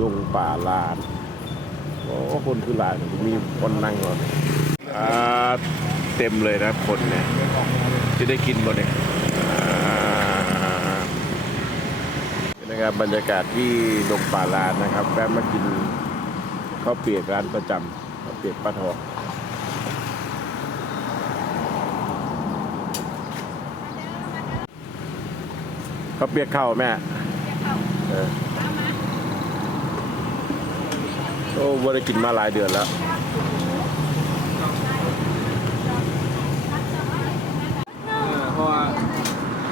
ดงป่าลานโอ้คนคือหลายมีคนนั่งก่อนอ่าเต็มเลยนะคนเนี่ย จะได้กินบ่เนี่ยอ่านี่นะครับบรรยากาศที่ดงป่าลานนะครับแวะมากินข้าวเปียกร้านประจำข้าวเปียกป้าทองข้าวเปียกข้าวแม่เออ โอ้บ่ได้กินมาหลายเดือนแล้วเพราะว่า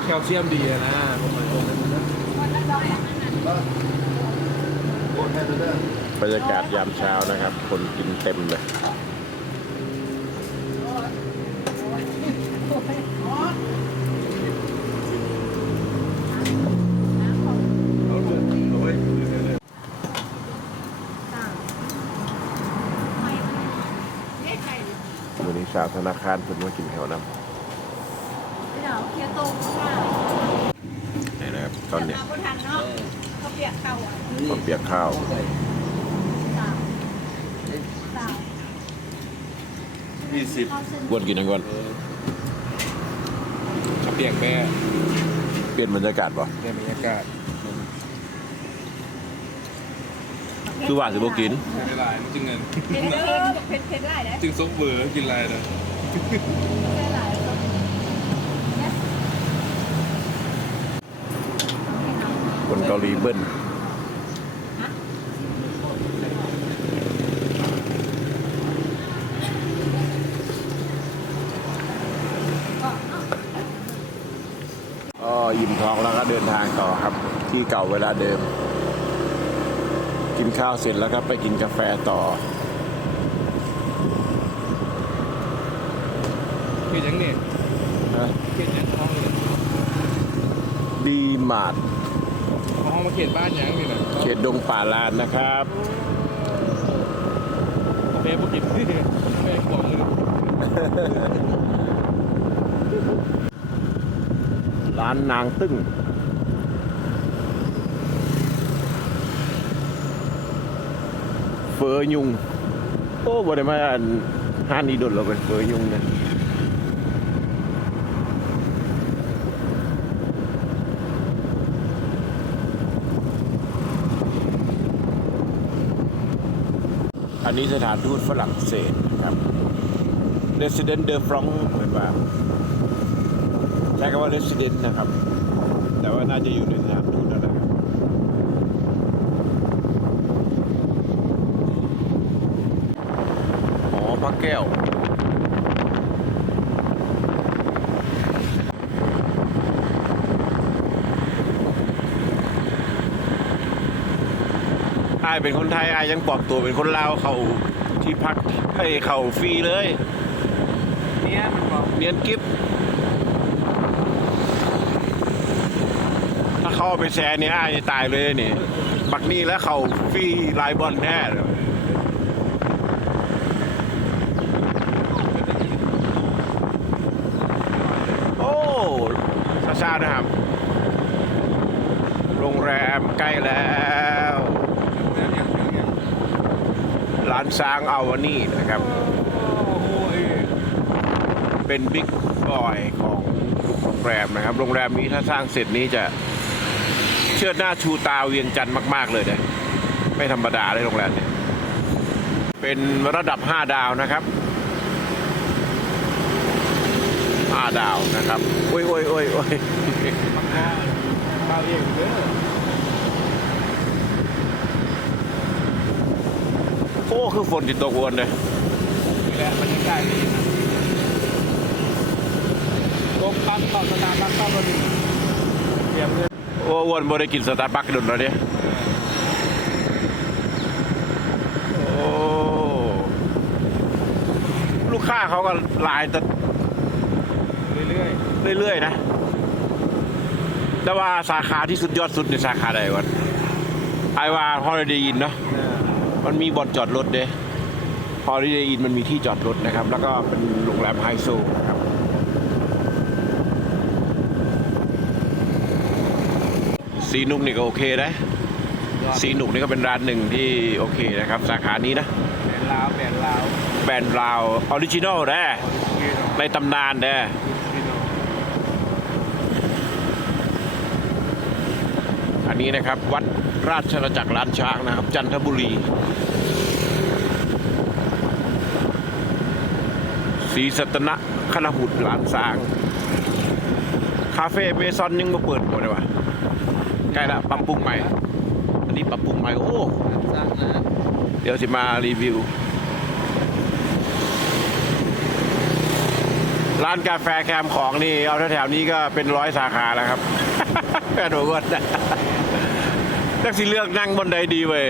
แคลเซียมดีอะนะผมหมายผมนั้นนะบรรยากาศยามเช้านะครับ คนกินเต็มเลย วันนี้ชาว ธนาคารเพิ่นมากินแถวน้ำนี่นะครับตอนเนี้ยเขาทันเนาะเขาเปียกเข่าอะข้าวเปียกข้าวสามสามยี่สิบกวนกินกันก่อนขับเปียกแม่เปลี่ยนบรรยากาศป่ะในบรรยากาศ คือว่าสิบ่กินไม่หลายจึงเงินเผ็ดเผ็ดเผ็ดได้นะจึงซกเบอร์กินอะไรนะหลายคนเกาหลีเบิ้ลอ๋ออิ่มท้องแล้วก็เดินทางต่อครับ ที่เก่าเวลาเดิม กินข้าวเสร็จแล้วก็ไปกินกาแฟต่อเขตยังเนี่ยนะเขตยังห้องเนี่ยดีมาร์ทห้องมาเขตบ้านยังเนี่ยนะเขตดงป่าลานนะครับ กาแฟพวกกินแม่ขวางมือร้านนางตึ้ง เฟอยุง โอ้บ่ได้มาอันห้านนี้ดนเราเป็นเฟอยุงเนี่ยอันนี้สถานทูตฝรั่งเศสนะครับ Resident de France เหมือนว่าใช้คำว่า resident นะครับ แต่ว่าน่าจะอยู่ในสถานทูตนั่นแหละครับหอ พระแก้วอายเป็นคนไทยอายยังปลอมตัวเป็นคนลาวเขาที่พักให้เขาฟรีเลยเนี่ยมันบอกเนียนกิฟถ้าเข้าไปแชร์เนี่ยอ้ายจะตายเลยนี่ บักนี่แล้วเขาฟรีลายบอลแท้เลยโอ้ซาๆ นะครับ โรงแรมใกล้แล้วเนี่ยเนี่ยเนี่ยร้านช้างอาวานี่นะครับ เป็นบิ๊กบอยของโรงแรมนะครับ โรงแรมนี้ถ้าสร้างเสร็จนี้จะเชิดหน้าชูตาเวียงจันทร์มาก ๆ เลยนะไม่ธรรมดาเลยโรงแรมเนี่ยเป็นระดับ 5 ดาวนะครับ 5 ดาวนะครับ โอ้ยโอ้ยโอ้ยโอ้ย ข้าวเองเด้อโอ้คือฝนติดตกวนเลยนี่แหละบรรยากาศดีนะตกปั๊บเข้าสตาร์บัคเข้าพอดีเตรียมเลยโอ้วนบ่ได้กินสตาร์บัคดุนแล้วเนี่ยโอ้ลูกค้าเขาก็ไลายแต่เรื่อยเรื่อยๆนะ แต่ว่าสาขาที่สุดยอดสุดในสาขาใดวะไอว่าฮอลิเดย์อินเนาะๆนะมันมีบ่อนจอดรถเด้ฮอลิเดย์อินมันมีที่จอดรถนะครับ แล้วก็เป็นโรงแรมไฮโซนะครับสีนุ่มนี่ก็โอเคนะเยอดสีหนุกนี่ก็เป็นร้านหนึ่งที่โอเคนะครับ สาขานี้นะแบนลาวแบนลาวแบรนด์ลาวออริจินอลแน่พี่น้องในตำนานแน่พี่น้อง อั นี้นะครับ วัดราชนาจักรล้านช้างนะครับ จันทบุรี ศรีสัตนะคณหุดล้านสร้าง คาเฟ่เมซอนยังมาเปิดหมดเลยวะใกล้ละปรับปรุงใหม่ อันนี้ปรับปรุงใหม่ โอ้นะเดี๋ยวสิมารีวิว ร้านกาแฟแคมของนี่ เอาแถวๆนี้ก็เป็นร้อยสาขาแล้วครับ แค่ดูก่อน นักสิเลือกนั่งบนใดดีเว้ย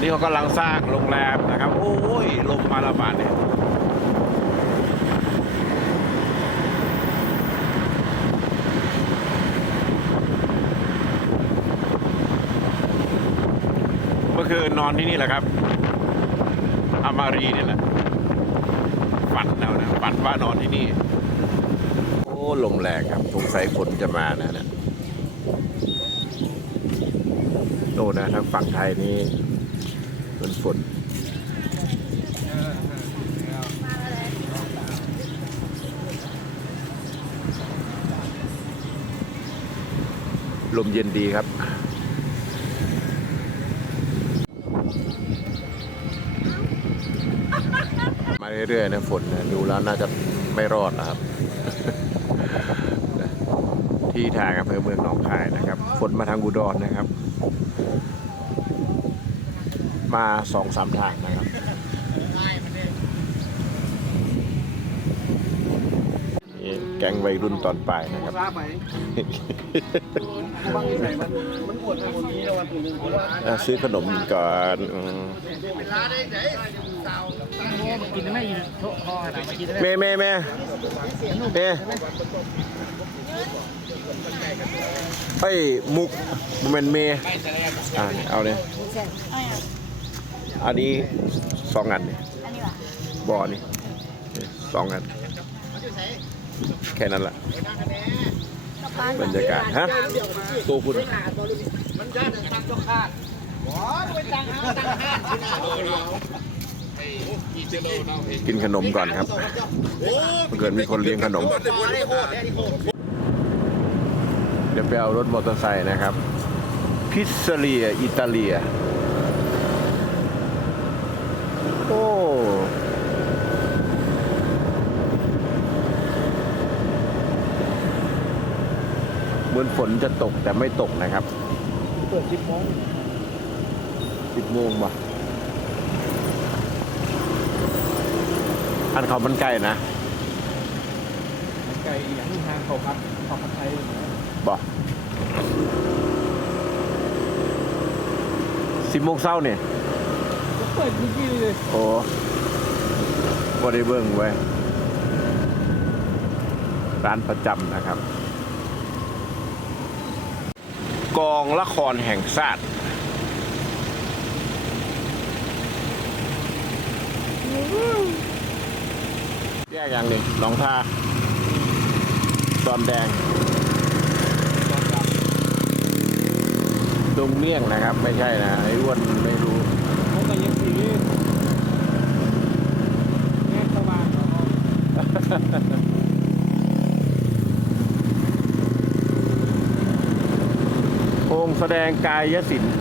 นี่เขากำลังสร้างโรงแรมนะครับ โอ้ยลมมาละบาดเนี่ยเมื่อคืนนอนที่นี่แหละครับอามารีนี่แหละฝันเอานะฝันว่านอนที่นี่ โอ้ลมแรงครับสงสัยฝนจะมานะเนะ โน่นนะทางฝั่งไทยนี่เป็นฝนลยลมเย็นดีครับ มาเรื่อยๆนะฝนนะดูแล้วน่าจะไม่รอดนะครับ ที่ทางอำเภอเมืองหนองคายนะครับ ฝนมาทางอุดรนะครับ มาสองสามทางนะครับนี่แก๊งวัยรุ่นตอนปลายนะครับลาไปบางที่ใส่มันมันปวดตรงนี้แล้ววันตัวนึงเพราะว่าอะซื้อขนมก่อนอืมกินได้ไหมกินโต๊ะคอไหนกินได้ไหมแม่แม่แม่แม่ไอ้ยมุกมันเป็นเมย์อ่าเอาเนี่ยเอาอย่างอันนี้สองอันเนี่ยอันนี้ว่ะบ่อนี่นี่สองอัน แค่นั้นแหละกลับบ้านบรรยากาศฮะตัวคุณกินขนมก่อนครับถ้าเกิดมีคนเลี้ยงขนม เดี๋ยวไปเอารถมอเตอร์ไซค์นะครับ พิซซเรีย อิตาเลีย โอ้ เหมื อนฝนจะตกแต่ไม่ตกนะครับเปิดสิบโมงสิบโมงป่ะอันเขามันใกล้นะไก่อย่างทางเขาพักเขาพักไทยบอกสิบโมงเช้าเนี่ยก็เปิดจริงๆเลยโอ้บ่ได้เบิ่งไว้ยร้านประจำนะครับ กองละครแห่งชาติแยกอย่างหนึ่งหนองทาดอนแดงดงเมี่ยงนะครับ ไม่ใช่นะไอ้อ้วนไม่รู้เขาก็ยังสี แม่สว่างเขาโครงแสดงกายศิลป์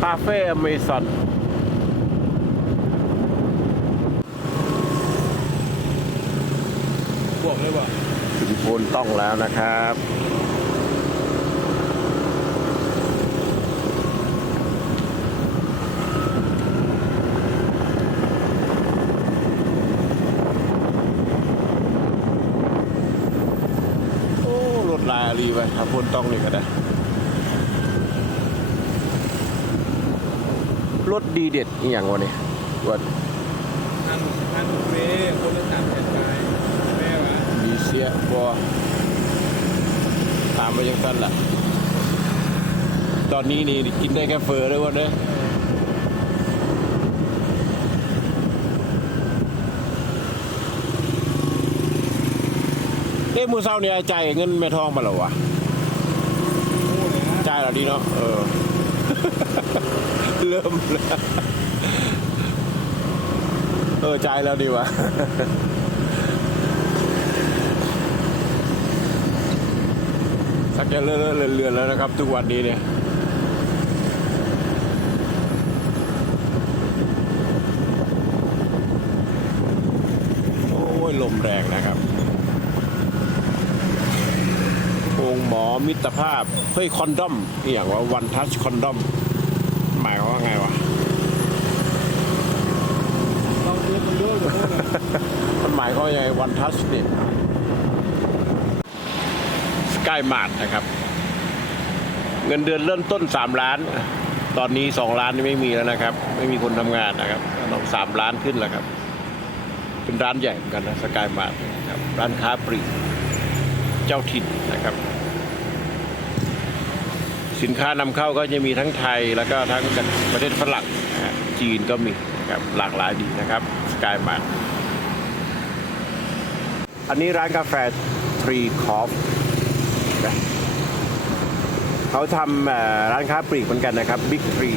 คาเฟ่อเมซอนบวกเลยว่ะถึงโพนต้องแล้วนะครับ โอ้ร ถลายอารีไปครับโพนต้องนี่ก็ได้ รถดีเด็ดอีหยังวะเนี่ยว่าทางทางเฟ่คนละสามแสนไปแม่วะดีเสียบอตามไปยังสั้นล่ะ ตอนนี้นี่กินได้แค่เฟอร์ด้วยวะเนี่ยเอ้มือเศร้าเนี่ยจ่ายเงินแม่ทองมาแล้ววะ ดีเนาะเออ เริ่มแล้วเออใจแล้วดีวะสักจะเลื่อนเรื่อนๆแล้วนะครับ ทุกวันนี้เนี่ย โอ้ย ลมแรงนะครับองค์ห มิตรภาพเฮ้ยคอนดอมอย่างว่าวันทัชคอนดอมหมายว่าไงวะมันเยอะอยู่นู่นน่ะมันหมายความว่างไงวันทัชเนี่ยสกายมาร์ทนะครับ เงินเดือนเริ่มต้น 3 ล้าน ตอนนี้ 2 ล้านนี่ไม่มีแล้วนะครับ ไม่มีคนทำงานนะครับต้องสามล้านขึ้นแล้วครับ เป็นร้านใหญ่เหมือนกันนะสกายมาร์ทนะครับร้านค้าปลีกเจ้าถิ่นนะครับ สินค้านำเข้าก็จะมีทั้งไทยแล้วก็ทั้งประเทศฝรั่งจีนก็มีครับหลากหลายดีนะครับสกายมาร์ทอันนี้ร้านกาแฟทรีคอฟเขาทำร้านค้าปลีกเหมือนกันนะครับบิ๊กทรี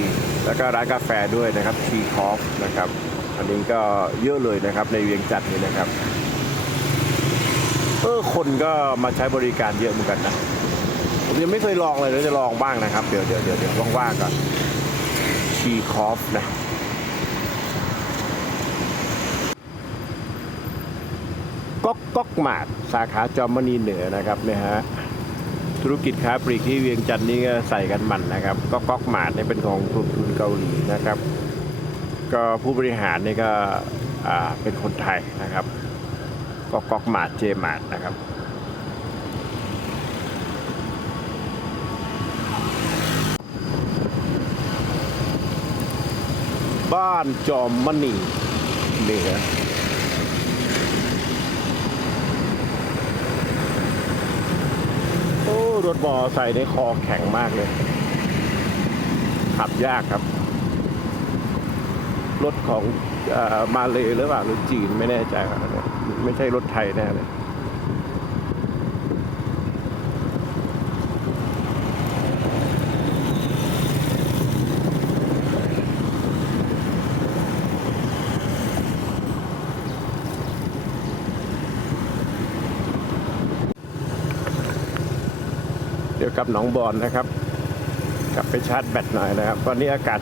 แล้วก็ร้านกาแฟด้วยนะครับทรีคอฟนะครับ อันนี้ก็เยอะเลยนะครับในเวียงจันทร์นี่นะครับเออคนก็มาใช้บริการเยอะเหมือนกันนะ ผมยังไม่เคยลองเลยเดี๋ยวจะลองบ้างนะครับ เดี๋ยวเดี๋ยวเดี๋ยวเดี๋ยวว่างๆก่อนชีคอฟนะก๊อกก๊อกหมาดสาขาจอมมณีเหนือนะครับเนี่ยฮะธุรกิจค้าปลีกที่เวียงจันทร์นี่ก็ใส่กันมันนะครับก๊อกก๊อกหมาดเนี่ยเป็นของกลุ่มทุนเกาหลีนะครับ ก็ผู้บริหารนี่ก็เป็นคนไทยนะครับก๊อกก๊อกหมาดเจมาดนะครับ บ้านจอมมณีเหนือโอ้ รถมอไซค์ในคอแข็งมากเลย ขับยากครับ รถของอมาเลยหรือเปล่า หรือจีนไม่แน่ใจครับไม่ใช่รถไทยแน่เลย กับหนองบอนนะครับ กลับไปชาร์จแบตหน่อยนะครับ วันนี้อากาศ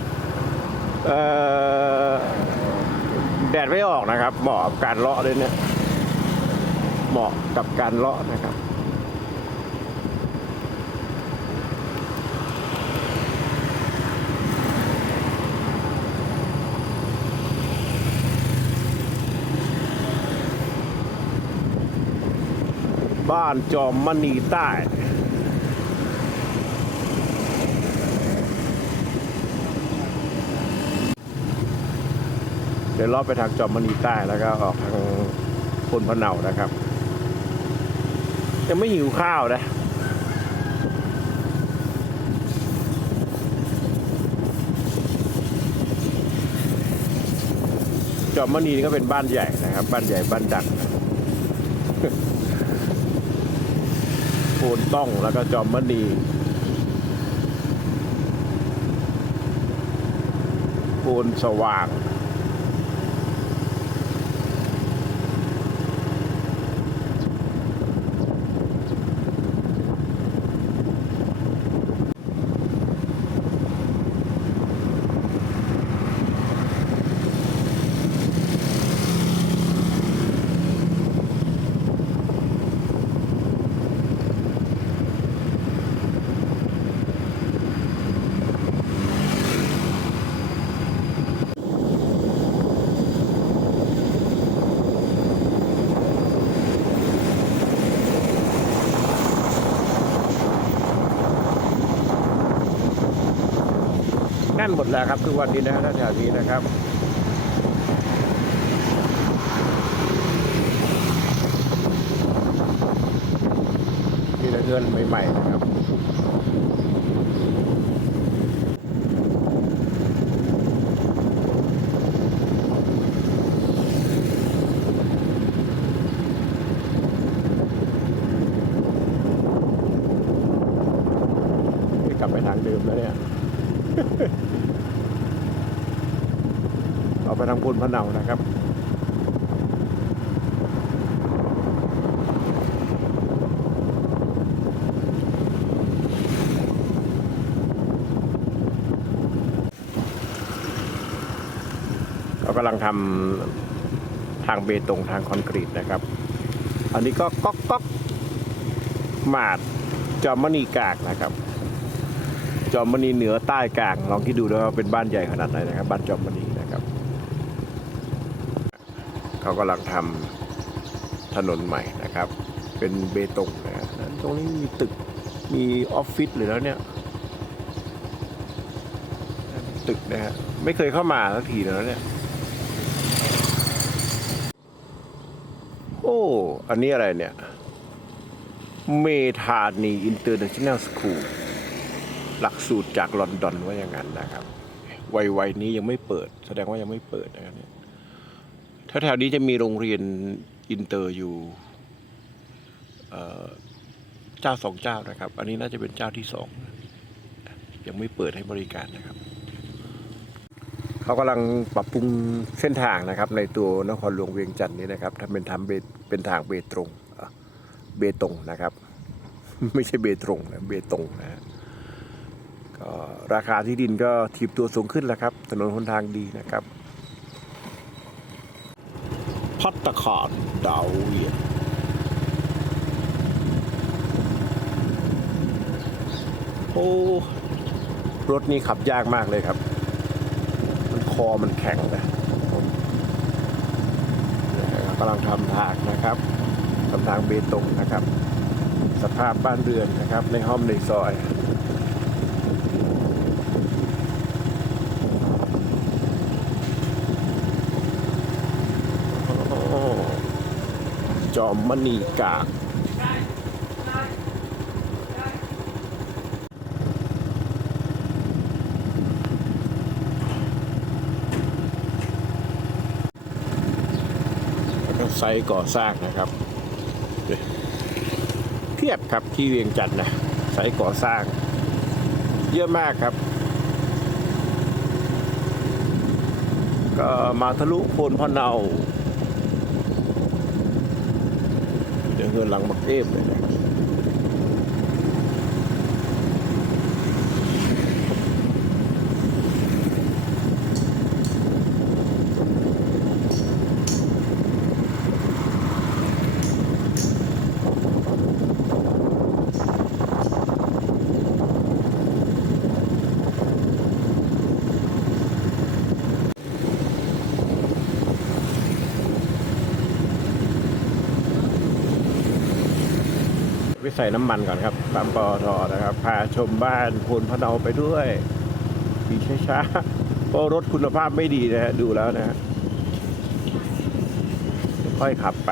แดดไม่ออกนะครับ เหมาะกับการเลาะเลยเนี่ย เหมาะกับการเลาะนะครับบ้านจอมมณีใต้ ดี๋ยวลาะไปทางจอมมณีใต้แล้วก็ออกทางพลพะเนานะครับ ยังไม่หิวข้าวนะจอมมณีนี่ก็เป็นบ้านใหญ่นะครับ บ้านใหญ่บ้านดังโพนต้องแล้วก็จอมมณีโพนสว่าง น่นหมดแล้วครับทุกวันนี้นะฮะแถวนี้นะครับที่เงินใหม่ๆนะครับ ไปทางเดิมแล้วเนี่ย เอาไปทางพนพะเนานะครับ เรากำลั งทำทางเบตงทางคอนกรีตนะครับ อันนี้ก็ก๊อกก๊อกหมาดจอมมณีกากนะครับ จอมมณีเหนือใต้กางลองคิดดูนะว่าเป็นบ้านใหญ่ขนาดไหนนะครับ บ้านจอมมณีนะครับ เขากำลังทำถนนใหม่นะครับ เป็นเบตงนะฮะตรงนี้มีตึกมีออฟฟิศเลยแล้วเนี่ยตึกนะฮะไม่เคยเข้ามาสักทีแล้วเนี่ย อ้อันนี้อะไรเนี่ย เมธานีอินเตอร์เนชั่นแนลสคูลหลักสูตรจากลอนดอนว่าอย่างนั้นนะครับวัยวัยนี้ยังไม่เปิด แสดงว่ายังไม่เปิดนะครับเนี่ยแถวนี้จะมีโรงเรียนอินเตอร์อยู่เจ้าสองเจ้านะครับ อันนี้น่าจะเป็นเจ้าที่สองยังไม่เปิดให้บริการนะครับ เขากำลังปรับปรุงเส้นทางนะครับ ในตัวนครหลวงเวียงจันทร์นี้นะครับทำเป็นทำเบ เป็นทางเบตงเบตงนะครับ ไม่ใช่เบตงนะเบตงนะฮะก็ราคาที่ดินก็ถีบตัวสูงขึ้นแล้วครับ ถนนหนทางดีนะครับพัตตาคารดาวเวียนโอ้รถนี่ขับยากมากเลยครับ มันคอมันแข็งนะกำลังทำทางนะครับทำทางเบตงนะครับ สภาพบ้านเรือนนะครับ ในห้อมในซอยจอมมณีกากแล้วก็ไซต์ก่อสร้างนะครับเทียบครับที่เวียงจันทร์นะไซต์ก่อสร้าง เยอะมากครับ ก็มาทะลุโพนพะเนาเดี๋ยวเงินหลังบักเอฟเลยนะ ใส่น้ำมันก่อนครับตามปอทอนะครับ พาชมบ้านพนพะเนาไปด้วยขี่ช้าๆเพราะรถคุณภาพไม่ดีนะฮะดูแล้วนะฮะค่อยขับไป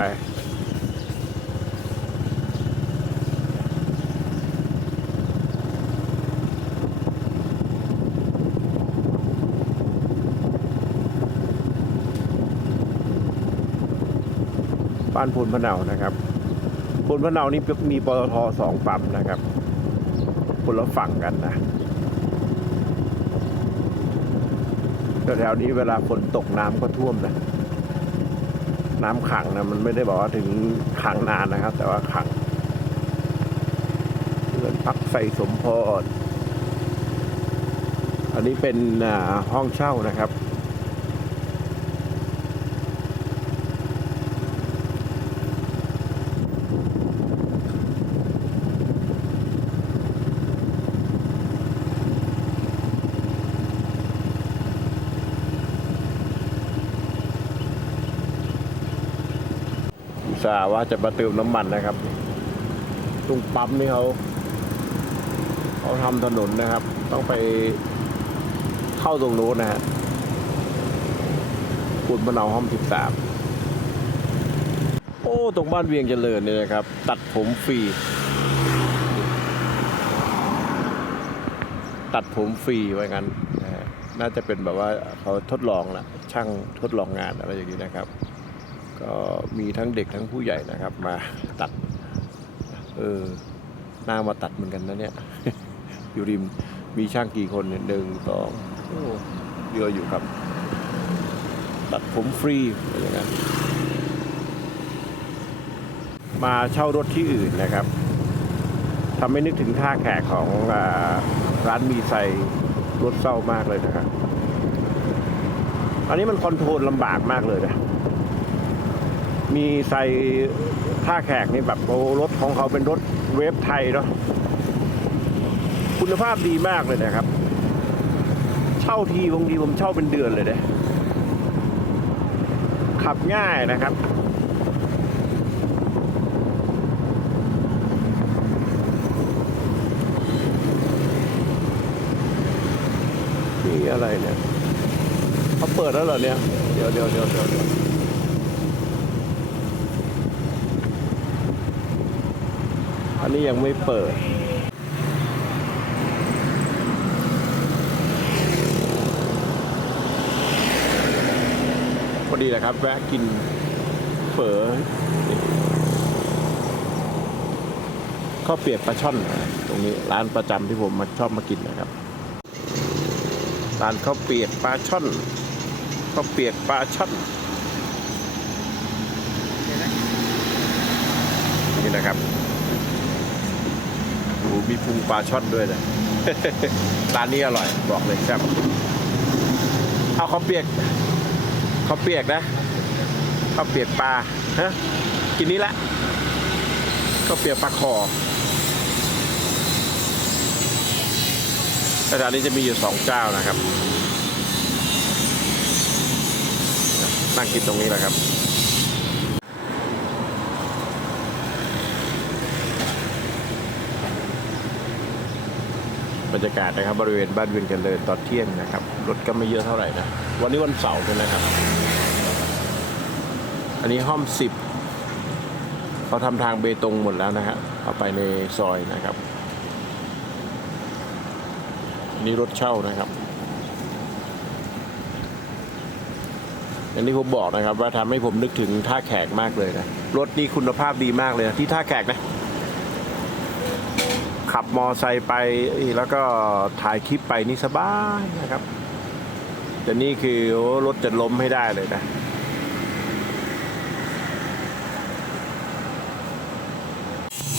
บ้านพลพะเนานะครับ พลพะเนานี่มีปตทสองปั๊มนะครับ คนละฝั่งกันนะแถวๆนี้เวลาฝนตกน้ำก็ท่วมนะน้ำขังนะมันไม่ได้บอกว่าถึงขังนานนะครับ แต่ว่าขังเรือนพักใส่สมพรอันนี้เป็นห้องเช่านะครับ สาว่าจะมาเติมน้ำมันนะครับ ตรงปั๊มนี่เขาเขาทำถนนนะครับ ต้องไปเข้าตรงโน้นนะฮะคุณมะนาวห้อมสิบสามโอ้ ตรงบ้านเวียงเจริญเนี่ยนะครับ ตัดผมฟรี ตัดผมฟรีไว้งั้นนะฮะน่าจะเป็นแบบว่าเขาทดลองละช่างทดลองงานอะไรอย่างนี้นะครับ ก็มีทั้งเด็กทั้งผู้ใหญ่นะครับ มาตัด เออหน้ามาตัดเหมือนกันนะเนี่ย อยู่ริมมีช่างกี่คนเนี่ยหนึ่งสองเยอะอยู่ครับ ตัดผมฟรีอะไรอย่างนั้นมาเช่ารถที่อื่นนะครับทำให้นึกถึงท่าแขกของอร้านมีไซรถเศร้ามากเลยนะครับ อันนี้มันคอนโทรลลำบากมากเลยนะ มีใส่ท่าแขกนี่แบบโอ้รถของเขาเป็นรถเวฟไทยเนาะคุณภาพดีมากเลยนะครับ เช่าทีบางทีผมเช่าเป็นเดือนเลยเด้ขับง่ายนะครับนี่อะไรเนี่ยเขาเปิดแล้วเหรอเนี่ย เดี๋ยวเดี๋ยวเดี๋ยวเดี๋ยวเดี๋ยว อันนี้ยังไม่เปิด พอดีแหละครับ แวะกินเฝอข้าวเปียกปลาช่อน ตรงนี้ร้านประจำที่ผมมาชอบมากินนะครับร้านข้าวเปียกปลาช่อนข้าวเปียกปลาช่อนนี่นะครับ มีพุงปลาช่อนด้วยนะร้านนี้อร่อยบอกเลยครับ เอาข้าวเปียกข้าวเปียกนะข้าวเปียกปลาฮะกินนี้ละข้าวเปียกปลาคอแต่ร้านนี้จะมีอยู่สองเจ้านะครับ นั่งกินตรงนี้แหละครับ บรรยากาศนะครับบริเวณบ้านเวียนกันเลยตอนเที่ยงนะครับรถก็ไม่เยอะเท่าไหร่นะวันนี้วันเสาร์ใช่ไหมครับ อันนี้ห้อมสิบเขาทำทางเบตงหมดแล้วนะฮะเขาไปในซอยนะครับนนี้รถเช่านะครับอย่างที่ผมบอกนะครับ ว่าทำให้ผมนึกถึงท่าแขกมากเลยนะรถนี่คุณภาพดีมากเลยนะที่ท่าแขกนะ ขับมอไซค์ไปแล้วก็ถ่ายคลิปไปนี่สบายนะครับแต่นี่คือรถจะล้มให้ได้เลยนะ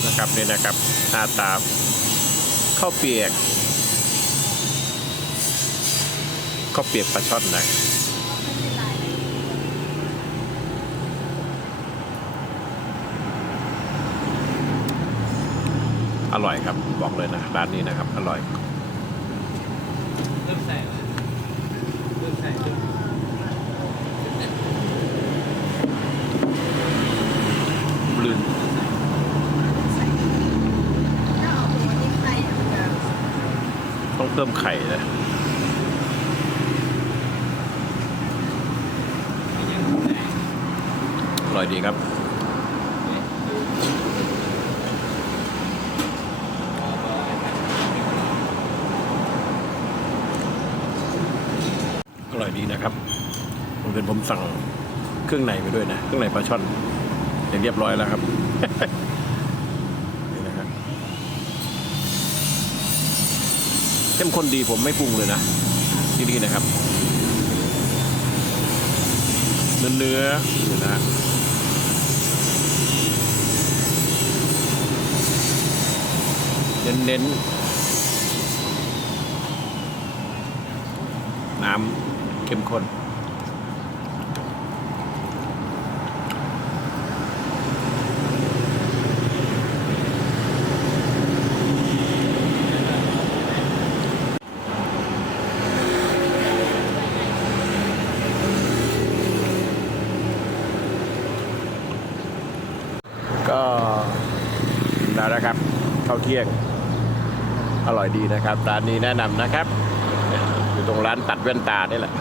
นะครับนี่นะครับหน้าตาข้าวเปียกข้าวเปียกปลาช่อนนะ ร่อยครับ บอกเลยนะร้านนี้นะครับ อร่อยเริ่มใส่เริ่มใส่เริ่มลืมต้องเพิ่มไข่นะยังใส่อร่อยดีครับ อร่อยดีนะครับมันเป็นผมสั่ง เครื่องในไปด้วยนะเครื่องในปลาช่อนอย่างเรียบร้อยแล้วครับนี่นะครับเข้มข้นดีผมไม่ปรุงเลยนะที่นี่นะครับ เนื้อเนื้อนะเน้นเน้นน้ำเข้มข้น ก็แล้วนะครับข้าวเที่ยง อร่อยดี นะครับ ร้านนี้แนะนำนะครับ อยู่ตรงร้านตัดแว่นตานี่แหละ